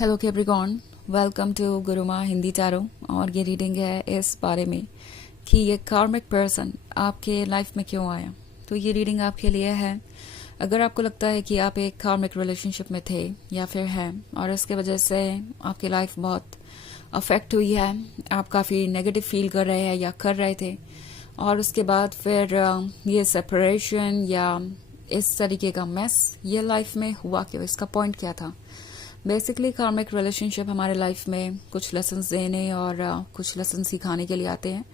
Hello Capricorn, welcome to Guruma Hindi tarot. और ये reading है इस बारे में कि ये कार्मिक पर्सन आपके लाइफ में क्यों आया। तो ये रीडिंग आपके लिए है अगर आपको लगता है कि आप एक कार्मिक रिलेशनशिप में थे या फिर हैं और इसके वजह से आपकी लाइफ बहुत अफेक्ट हुई है, आप काफ़ी नेगेटिव फील कर रहे हैं या कर रहे थे, और उसके बाद फिर ये सेपरेशन या इस तरीके का मेस ये लाइफ में हुआ क्यों, इसका पॉइंट क्या था। बेसिकली कार्मिक रिलेशनशिप हमारे लाइफ में कुछ लेसन्स देने और कुछ लेसन सिखाने के लिए आते हैं।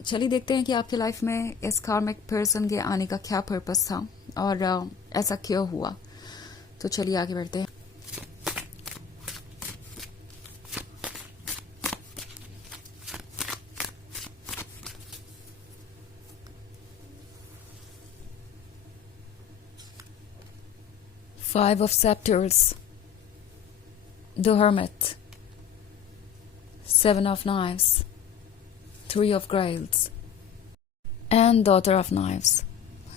चलिए देखते हैं कि आपकी लाइफ में इस कार्मिक पर्सन के आने का क्या पर्पस था और ऐसा क्यों हुआ। तो चलिए आगे बढ़ते हैं। Five of Scepters, The Hermit, Seven of Knives, Three of Grails and Daughter of Knives।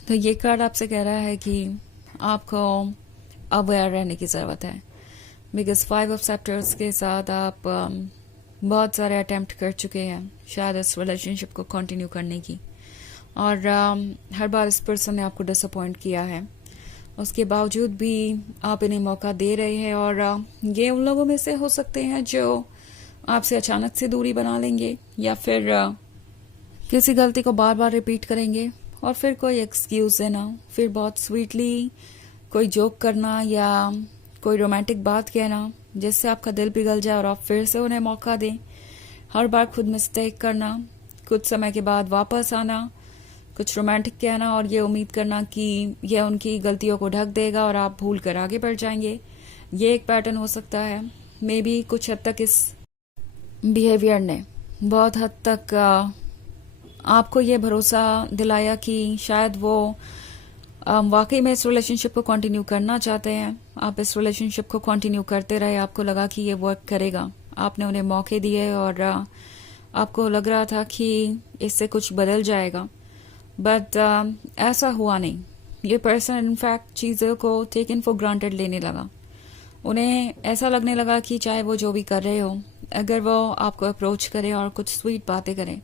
तो ये कार्ड आपसे कह रहा है कि आपको अवेयर रहने की ज़रूरत है, बिकॉज फाइव ऑफ सेप्टर्स के साथ आप बहुत सारे अटेम्प्ट कर चुके हैं शायद इस रिलेशनशिप को कंटिन्यू करने की, और हर बार इस पर्सन ने आपको डिसअपॉइंट किया है। उसके बावजूद भी आप इन्हें मौका दे रहे हैं, और ये उन लोगों में से हो सकते हैं जो आपसे अचानक से दूरी बना लेंगे या फिर किसी गलती को बार बार रिपीट करेंगे और फिर कोई एक्सक्यूज देना, फिर बहुत स्वीटली कोई जोक करना या कोई रोमांटिक बात कहना जिससे आपका दिल पिघल जाए और आप फिर से उन्हें मौका दें। हर बार खुद मिस्टेक करना, कुछ समय के बाद वापस आना, कुछ रोमांटिक कहना और ये उम्मीद करना कि यह उनकी गलतियों को ढक देगा और आप भूल कर आगे बढ़ जाएंगे। ये एक पैटर्न हो सकता है। मे बी कुछ हद तक इस बिहेवियर ने बहुत हद तक आपको ये भरोसा दिलाया कि शायद वो वाकई में इस रिलेशनशिप को कंटिन्यू करना चाहते हैं। आप इस रिलेशनशिप को कंटिन्यू करते रहे, आपको लगा कि ये वर्क करेगा, आपने उन्हें मौके दिए और आपको लग रहा था कि इससे कुछ बदल जाएगा, बट ऐसा हुआ नहीं। ये पर्सन इनफैक्ट चीज़ों को टेकन फॉर ग्रांटेड लेने लगा। उन्हें ऐसा लगने लगा कि चाहे वो जो भी कर रहे हो, अगर वो आपको अप्रोच करें और कुछ स्वीट बातें करें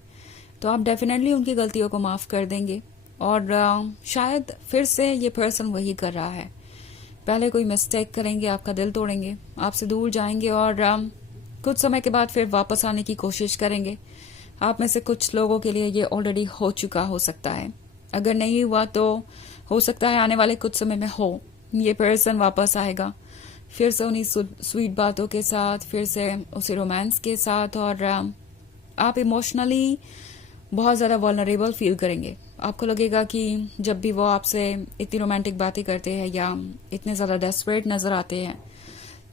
तो आप डेफिनेटली उनकी गलतियों को माफ़ कर देंगे। और शायद फिर से ये पर्सन वही कर रहा है। पहले कोई मिस्टेक करेंगे, आपका दिल तोड़ेंगे, आपसे दूर जाएंगे और कुछ समय के बाद फिर वापस आने की कोशिश करेंगे। आप में से कुछ लोगों के लिए ये ऑलरेडी हो चुका हो सकता है, अगर नहीं हुआ तो हो सकता है आने वाले कुछ समय में हो। ये पर्सन वापस आएगा फिर से उन्हीं स्वीट बातों के साथ, फिर से उसी रोमांस के साथ, और आप इमोशनली बहुत ज़्यादा वल्नरेबल फील करेंगे। आपको लगेगा कि जब भी वो आपसे इतनी रोमांटिक बातें करते हैं या इतने ज़्यादा डेस्परेट नज़र आते हैं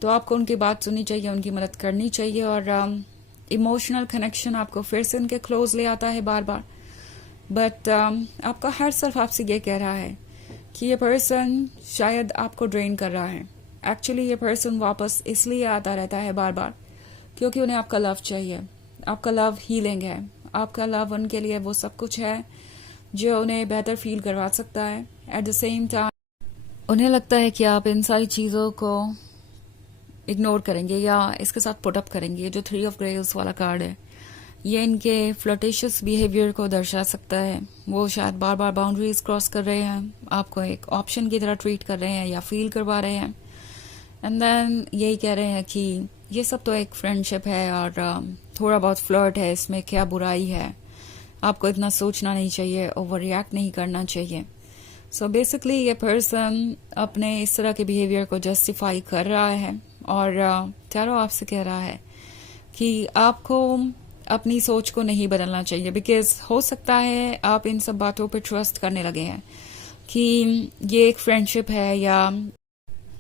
तो आपको उनकी बात सुननी चाहिए, उनकी मदद करनी चाहिए, और इमोशनल कनेक्शन आपको फिर से उनके क्लोज ले आता है बार बार। बट आपका हर सिर्फ आपसे ये कह रहा है कि ये पर्सन शायद आपको ड्रेन कर रहा है। एक्चुअली ये पर्सन वापस इसलिए आता रहता है बार बार क्योंकि उन्हें आपका लव चाहिए। आपका लव हीलिंग है, आपका लव उनके लिए वो सब कुछ है जो उन्हें बेहतर फील करवा सकता है। एट द सेम टाइम उन्हें लगता है कि आप इन सारी चीज़ों को इग्नोर करेंगे या इसके साथ पुट अप करेंगे। जो थ्री ऑफ ग्रेल्स वाला कार्ड है ये इनके फ्लर्टेशियस बिहेवियर को दर्शा सकता है। वो शायद बार बार बाउंड्रीज क्रॉस कर रहे हैं, आपको एक ऑप्शन की तरह ट्रीट कर रहे हैं या फील करवा रहे हैं, एंड देन यही कह रहे हैं कि ये सब तो एक फ्रेंडशिप है और थोड़ा बहुत फ्लर्ट है, इसमें क्या बुराई है, आपको इतना सोचना नहीं चाहिए, ओवर रिएक्ट नहीं करना चाहिए। सो बेसिकली ये पर्सन अपने इस तरह के बिहेवियर को जस्टिफाई कर रहा है और टैरो आपसे कह रहा है कि आपको अपनी सोच को नहीं बदलना चाहिए, बिकॉज हो सकता है आप इन सब बातों पर ट्रस्ट करने लगे हैं कि ये एक फ्रेंडशिप है या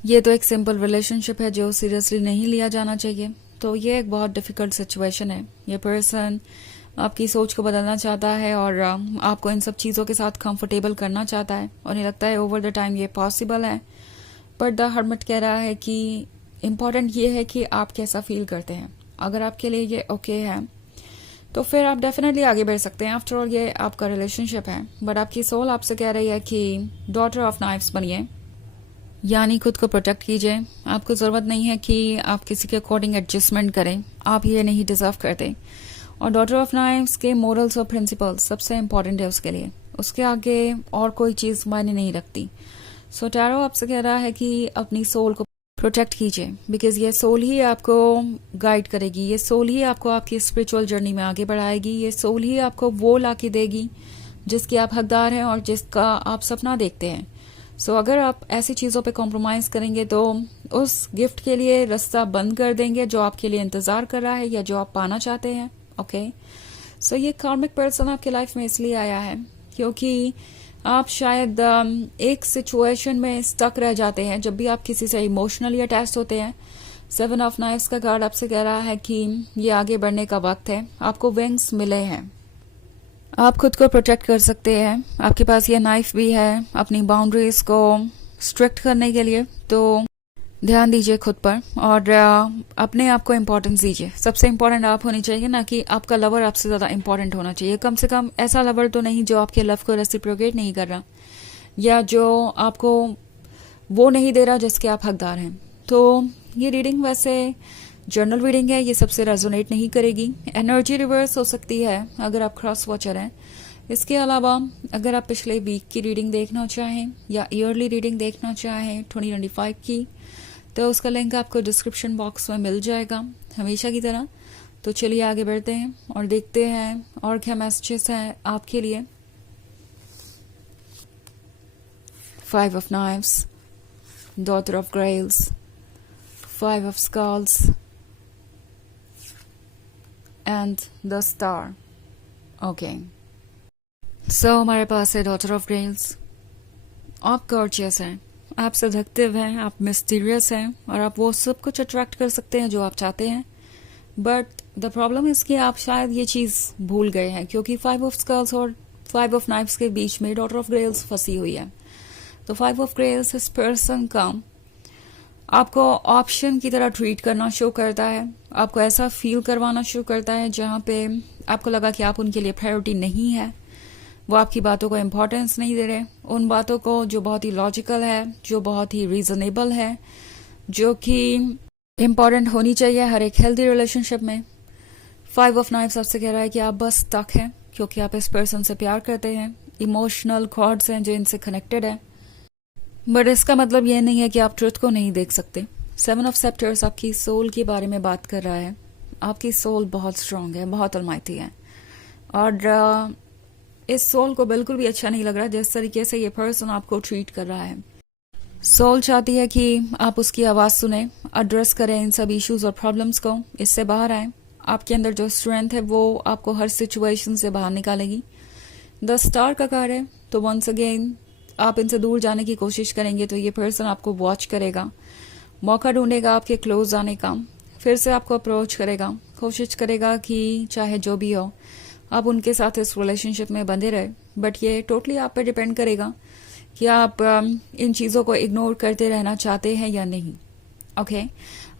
ये तो एक सिंपल रिलेशनशिप है जो सीरियसली नहीं लिया जाना चाहिए। तो ये एक बहुत डिफिकल्ट सिचुएशन है। ये पर्सन आपकी सोच को बदलना चाहता है और आपको इन सब चीज़ों के साथ कंफर्टेबल करना चाहता है। उन्हें लगता है ओवर द टाइम ये पॉसिबल है, बट द हर्मिट कह रहा है कि इम्पॉर्टेंट ये है कि आप कैसा फील करते हैं। अगर आपके लिए ये ओके है तो फिर आप डेफिनेटली आगे बढ़ सकते हैं। आफ्टर ऑल ये आपका रिलेशनशिप है, बट आपकी सोल आपसे कह रही है कि डॉटर ऑफ नाइफ्स बनिए। यानी खुद को प्रोटेक्ट कीजिए। आपको ज़रूरत नहीं है कि आप किसी के अकॉर्डिंग एडजस्टमेंट करें, आप ये नहीं डिजर्व करते। और डॉटर ऑफ नाइफ्स के मोरल्स और प्रिंसिपल्स सबसे इंपॉर्टेंट है उसके लिए, उसके आगे और कोई चीज़ मायने नहीं रखती। सो टैरो आपसे कह रहा है कि अपनी सोल को प्रोटेक्ट कीजिए, बिकॉज ये सोल ही आपको गाइड करेगी, ये सोल ही आपको आपकी स्पिरिचुअल जर्नी में आगे बढ़ाएगी, ये सोल ही आपको वो ला के देगी जिसकी आप हकदार हैं और जिसका आप सपना देखते हैं। सो अगर आप ऐसी चीज़ों पे कॉम्प्रोमाइज़ करेंगे तो उस गिफ्ट के लिए रास्ता बंद कर देंगे जो आपके लिए इंतज़ार कर रहा है या जो आप पाना चाहते हैं। ओके, सो ये कार्मिक पर्सन आपके लाइफ में इसलिए आया है क्योंकि आप शायद एक सिचुएशन में स्टक रह जाते हैं जब भी आप किसी से इमोशनली अटैच होते हैं। 7 ऑफ नाइफ्स का कार्ड आपसे कह रहा है कि ये आगे बढ़ने का वक्त है, आपको विंग्स मिले हैं, आप खुद को प्रोटेक्ट कर सकते हैं। आपके पास ये नाइफ भी है अपनी बाउंड्रीज को स्ट्रिक्ट करने के लिए, तो ध्यान दीजिए खुद पर और अपने आप को इम्पोर्टेंस दीजिए। सबसे इम्पोर्टेंट आप होनी चाहिए, ना कि आपका लवर आपसे ज़्यादा इम्पोर्टेंट होना चाहिए। कम से कम ऐसा लवर तो नहीं जो आपके लव को रेसिप्रोकेट नहीं कर रहा या जो आपको वो नहीं दे रहा जिसके आप हकदार हैं। तो ये रीडिंग वैसे जर्नल रीडिंग है, ये सबसे रेजोनेट नहीं करेगी। एनर्जी रिवर्स हो सकती है अगर आप क्रॉस वॉचर हैं। इसके अलावा अगर आप पिछले वीक की रीडिंग देखना चाहें या ईयरली रीडिंग देखना चाहें 2025 की, तो उसका लिंक आपको डिस्क्रिप्शन बॉक्स में मिल जाएगा हमेशा की तरह। तो चलिए आगे बढ़ते हैं और देखते हैं और क्या मैसेजेस हैं आपके लिए। 5 of knives, daughter of grails, 5 of skulls and the star. Okay, so हमारे पास है डॉटर ऑफ ग्रेल्स। आप गॉर्जियस हैं, आप सेडक्टिव हैं, आप मिस्टीरियस हैं और आप वो सब कुछ अट्रैक्ट कर सकते हैं जो आप चाहते हैं। बट द प्रॉब्लम इज कि आप शायद ये चीज़ भूल गए हैं क्योंकि 5 ऑफ स्कल्स और 5 ऑफ नाइफ्स के बीच में डॉटर ऑफ ग्रेल्स फंसी हुई है। तो 5 ऑफ ग्रेल्स इस पर्सन का आपको ऑप्शन की तरह ट्रीट करना शुरू करता है, आपको ऐसा फील करवाना शुरू करता है जहाँ पे आपको लगा कि आप उनके लिए प्रायोरिटी नहीं है, वो आपकी बातों को इम्पोर्टेंस नहीं दे रहे, उन बातों को जो बहुत ही लॉजिकल है, जो बहुत ही रीजनेबल है, जो कि इम्पोर्टेंट होनी चाहिए हर एक हेल्दी रिलेशनशिप में। 5 ऑफ नाइफ्स आपसे कह रहा है कि आप बस स्टक हैं क्योंकि आप इस पर्सन से प्यार करते हैं, इमोशनल कॉर्ड्स हैं जो इनसे कनेक्टेड है। बट इसका मतलब यह नहीं है कि आप ट्रुथ को नहीं देख सकते। 7 ऑफ सेप्टर्स आपकी सोल के बारे में बात कर रहा है। आपकी सोल बहुत स्ट्रांग है, बहुत अलमाइटी है और इस सोल को बिल्कुल भी अच्छा नहीं लग रहा जिस तरीके से ये पर्सन आपको ट्रीट कर रहा है। सोल चाहती है कि आप उसकी आवाज़ सुने, एड्रेस करें इन सब इश्यूज और प्रॉब्लम्स को, इससे बाहर आए। आपके अंदर जो स्ट्रेंथ है वो आपको हर सिचुएशन से बाहर निकालेगी। द स्टार का कार्ड है, तो वंस अगेन आप इनसे दूर जाने की कोशिश करेंगे तो ये पर्सन आपको वॉच करेगा, मौका ढूंढेगा आपके क्लोज आने का, फिर से आपको अप्रोच करेगा, कोशिश करेगा कि चाहे जो भी हो आप उनके साथ इस रिलेशनशिप में बंधे रहे। बट ये टोटली आप पे डिपेंड करेगा कि आप इन चीज़ों को इग्नोर करते रहना चाहते हैं या नहीं। ओके,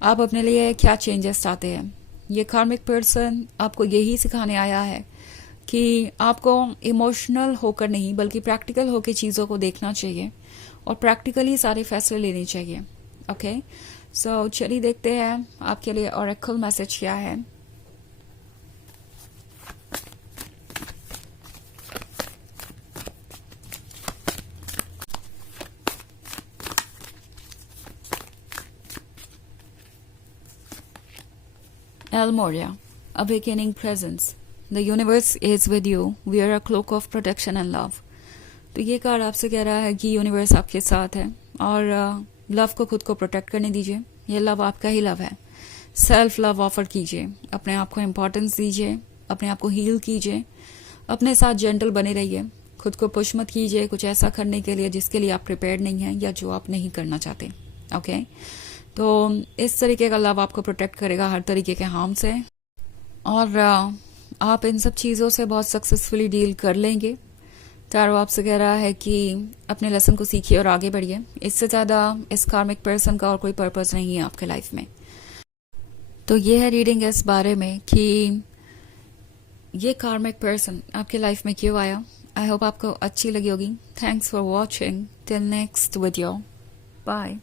आप अपने लिए क्या चेंजेस चाहते हैं। ये कार्मिक पर्सन आपको यही सिखाने आया है कि आपको इमोशनल होकर नहीं बल्कि प्रैक्टिकल होकर चीज़ों को देखना चाहिए और प्रैक्टिकली सारे फैसले लेने चाहिए। ओके, सो चलिए देखते हैं आपके लिए ऑरेकल मैसेज क्या है। Elmoria, awakening presence. The universe is with you. Wear a cloak of protection and love. तो ये कार्ड आपसे कह रहा है कि यूनिवर्स आपके साथ है और लव को खुद को प्रोटेक्ट करने दीजिए। ये लव आपका ही लव है। सेल्फ लव ऑफर कीजिए, अपने आप को इम्पोर्टेंस दीजिए, अपने आप को हील कीजिए, अपने साथ जेंटल बने रहिए, खुद को पुश मत कीजिए कुछ ऐसा करने के लिए जिसके लिए आप प्रिपेयर्ड नहीं हैं या जो आप नहीं करना चाहते। ओके, तो इस तरीके का लव आपको प्रोटेक्ट करेगा हर तरीके के हार्म से और आप इन सब चीज़ों से बहुत सक्सेसफुली डील कर लेंगे। टैरो आपसे कह रहा है कि अपने लेसन को सीखिए और आगे बढ़िए। इससे ज़्यादा इस कार्मिक पर्सन का और कोई पर्पस नहीं है आपके लाइफ में। तो ये है रीडिंग इस बारे में कि ये कार्मिक पर्सन आपके लाइफ में क्यों आया। आई होप आपको अच्छी लगी होगी। Thanks for watching. Till next video. Bye.